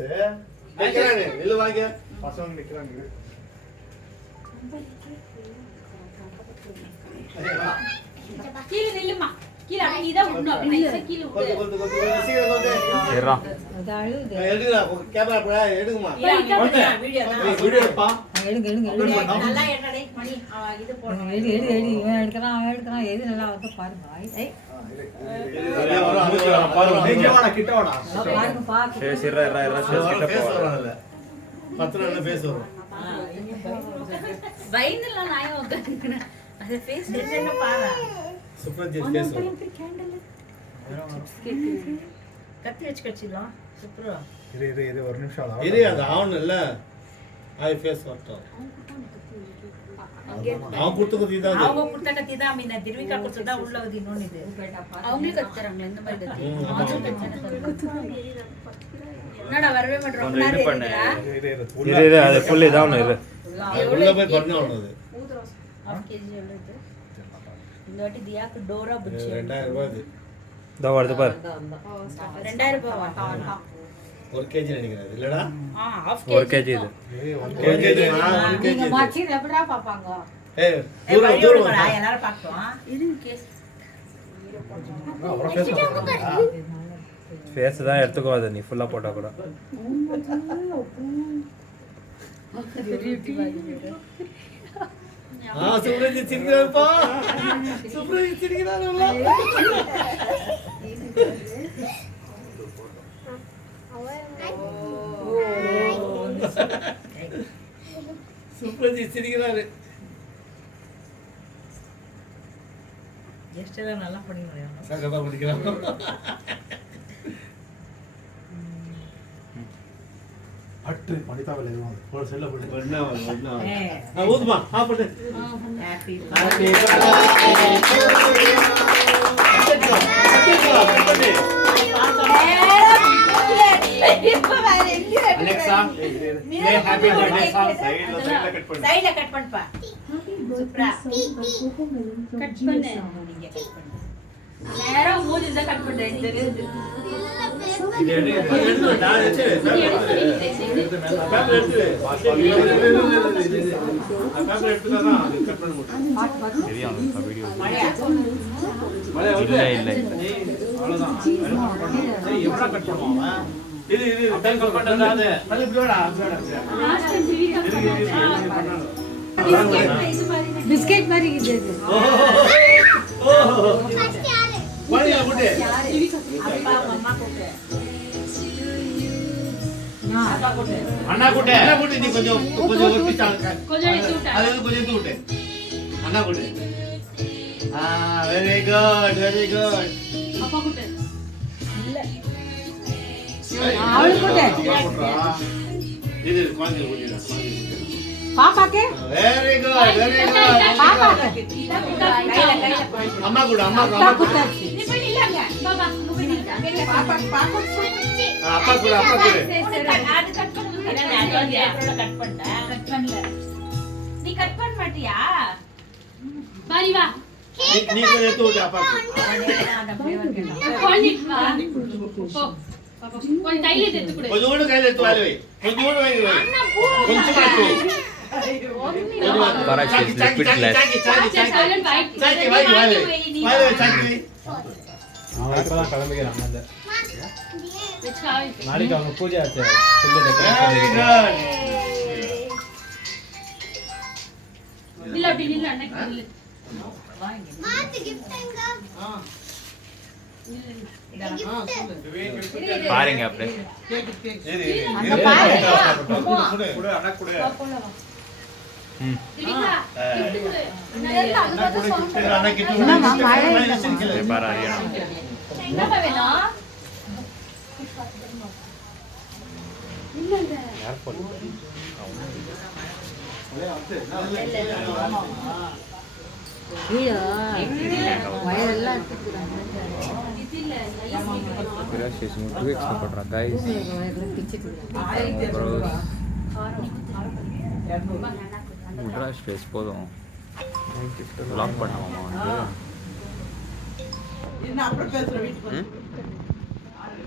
Face நிக்கறானே இல்ல வாங்க பசங்க நிக்கறாங்க கீழ நில்லுமா கீழ நீ தான் உண்ணு அப்படி நைஸா கீழ உண்ணு கொஞ்சம் சீக்கிரம் கொஞ்சம் ஏறா அது அழுது எடுடா கேமரா போடா எடுங்கமா வீடியோ தான் வீடியோ எடுப்பா எடுங்க நல்லா என்னடே மணி இது போடுங்க எடு இவன் எடுக்கறான் அவன் எடுக்கறான் எது நல்லா வந்து பாருங்க ஏய் நீங்க வாடா கிட்ட வாடா பாருங்க பாக்க ஃபேஸ் இறா கிட்ட போறல 10 நாள்ல ஃபேஸ் வரும் வைன்ல நாய உட்கார்ந்திருக்கேன் அது ஃபேஸ் என்ன பாரு சுப்ரஜித் ஃபேஸ் வரும் கத்தி வச்சு கடிச்சிடலாம் சுப்ரா இரு ஒரு நிமிஷம் இது அது ஆவணும் இல்ல ஐ ஃபேஸ் வரட்டும் அவங்க கொடுத்த கத்தி தான் அவங்க கொடுத்த கத்தி தான் மீனா திருவிக்கா கொடுத்ததா உள்ள வந்து இன்னொன்னு இது அவங்களுக்கு கத்துறாங்க இந்த மாதிரி கத்தி என்னடா வரவே மாட்டறோம் கொஞ்சம் இது பண்ணு இரு அது ஃபுல் டவுன் இரு உள்ள போய் பண்ணணும் அது ½ கேஜி எவ்வளவு இது இந்த வாட்டி தியாக்கு டோரா புச்சி 2000 ரூபாய் இது இதோ வருது பாரு 2000 ரூபாய் ஒரு கேஜி நினைக்கிறேன் இல்லடா ½ ஒரு கேஜி இது ஒரு கேஜி நீங்க மாச்சி எப்படா பாப்பாங்க ஏய் தூரம் தூரம் தூரம் எல்லாரும் பார்ப்போம் இருங்க கேஸ் ஃபேஸ் தான் எடுத்துக்கோ அது நீ ஃபுல்லா போட்டா கூட சுப்ரஜித் சிரிக்கிறாருப்பா சுப்ரஜித் சிரிக்கிறாருல்ல சுப்ரஜித் சிரிக்கிறாரு எஸ்டெல்லாம் நல்லா பண்ணிடுறேன் சகதா பண்ணிக்கலாம் அட்டு பண்ணிட்டாவல எதுவும் ஒரு செல்ல போட்டு பண்ணா ஊதுமா ஆப்பட்டு ஹேப்பி அலெக்சா மே ஹேப்பி பர்த்டே சாங் சைடுல கட் பண்ணுப்பா சூப்பரா கட் பண்ணு நீங்க கட் பண்ணு நேரா மூஞ்சி தான் கட் பண்றேன் தெரியுது இது எடுத்து நான் வெச்சு பேப்பர் எடுத்து பேப்பர் எடுத்துட்டா கட் பண்ண முடியும் தெரியும் வீடியோ மலையா இல்ல அவ்வளவுதான் எவ்வளவு கட் பண்ணுவான் இது கட் பண்றதா அது அது இப்படிடா லாஸ்ட் பிஸ்கட் மாதிரி இது ஓஹோ வாடியா குட்டி அப்பா அம்மா கூப்பிடு அண்ணா குட்டி நீ கொஞ்சம் ஒரு பீஸ் கொஞ்சம் எடுத்து விட்டா அது கொஞ்சம் எடுத்து விட்டு அண்ணா குட்டி வெரி குட் அப்பா கூப்பிடு இல்ல அவளுக்கு கூட இது குழந்தை குட்டிடா பாப்பாக்கு வெரி குட் பாப்பாக்கு கையில அம்மா கூட அப்பா குட்டாச்சு நீ போய் நில்லுங்க பாபா போய் நில்லுங்க பாப்பா அப்பா கூட அது கட் பண்ணு கட் பண்ணிட்டேன் கட் பண்ணல நீ கட் பண்ண மாட்டியா பாரி வா நீ கொஞ்சம் எடுத்து விட்டு அப்பா அந்த ஃப்ளேவர் பண்ணிட்டு வா பாப்பா கொஞ்சம் கையில எடுத்து கொடு கொஞ்சம் கையில எடுத்து வாயில வை கொஞ்சம் வாங்கி வை கொஞ்சம் மாத்து Parachi liquid glass. சாக்கி வாங்கி வாயில வை சாக்கி வை அவன் இப்பதான் கிளம்பிக்கிறான் அந்த நாளைக்கு அவங்க பூஜை ஆச்சு ஃபுல் வெரி குட் இல்ல அப்படி நில்லு அண்ணா நில்லு வாங்க மாத்து gift எங்க பாருங்க அப்படியே அந்த பாரு குடு அண்ணா குடு திவிகா அண்ணா கிட்ட என்னம்மா, மழை இல்லைம்மா. பாரு அறியணும் என்னப்பா வேணும் ஐயோ வயரெல்லாம் எடுத்துக்கிறாங்க Gracias, muy bien, para guys. பிச்சு கொடுக்குறாங்க Ultra stress போதும் லாக் பண்ணுவோமா வந்து